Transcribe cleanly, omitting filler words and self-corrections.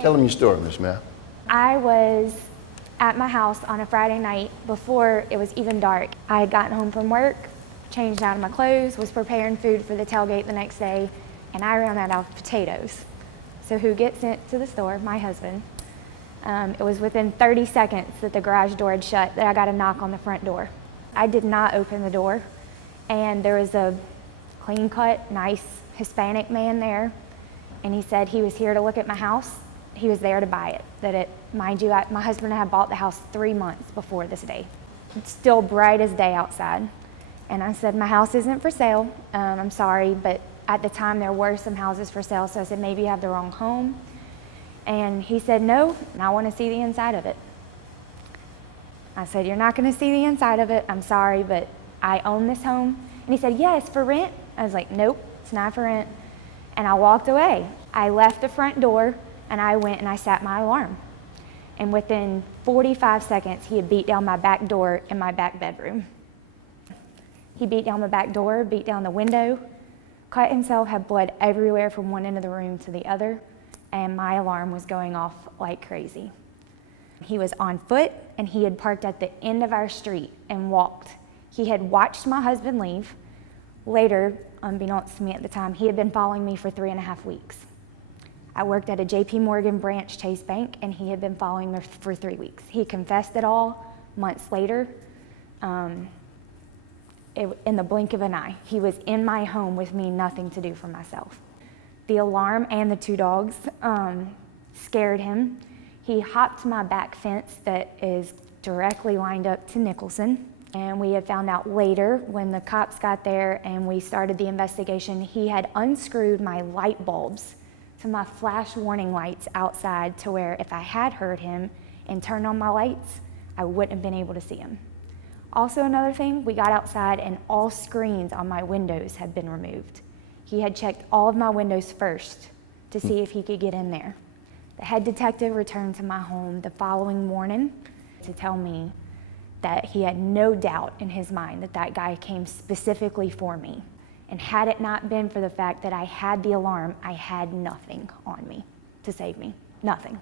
Tell them your story, Miss Mal. I was at my house on a Friday night before it was even dark. I had gotten home from work, changed out of my clothes, was preparing food for the tailgate the next day, and I ran out of potatoes. So who gets sent to the store? My husband. It was within 30 seconds that the garage door had shut that I got a knock on the front door. I did not open the door, and there was a clean-cut, nice Hispanic man there, and he said he was here to look at my house. He was there to buy it. Mind you, my husband and I had bought the house 3 months before this day. It's still bright as day outside. And I said, my house isn't for sale. I'm sorry, but at the time there were some houses for sale, so I said, maybe you have the wrong home. And he said, no, and I want to see the inside of it. I said, you're not going to see the inside of it. I'm sorry, but I own this home. And he said, yeah, it's for rent. I was like, nope, it's not for rent. And I walked away. I left the front door, and I went and I set my alarm. And within 45 seconds, he had beat down my back door in my back bedroom. He beat down my back door, beat down the window, cut himself, had blood everywhere from one end of the room to the other, and my alarm was going off like crazy. He was on foot, and he had parked at the end of our street and walked. He had watched my husband leave. Later, unbeknownst to me at the time, he had been following me for 3.5 weeks. I worked at a JP Morgan branch Chase Bank, and he had been following me for 3 weeks. He confessed it all months later. In the blink of an eye. He was in my home with me, nothing to do for myself. The alarm and the 2 dogs scared him. He hopped my back fence that is directly lined up to Nicholson. And we had found out later when the cops got there and we started the investigation, he had unscrewed my light bulbs to my flash warning lights outside to where if I had heard him and turned on my lights, I wouldn't have been able to see him. Also another thing, we got outside and all screens on my windows had been removed. He had checked all of my windows first to see if he could get in there. The head detective returned to my home the following morning to tell me that he had no doubt in his mind that that guy came specifically for me. And had it not been for the fact that I had the alarm, I had nothing on me to save me, nothing.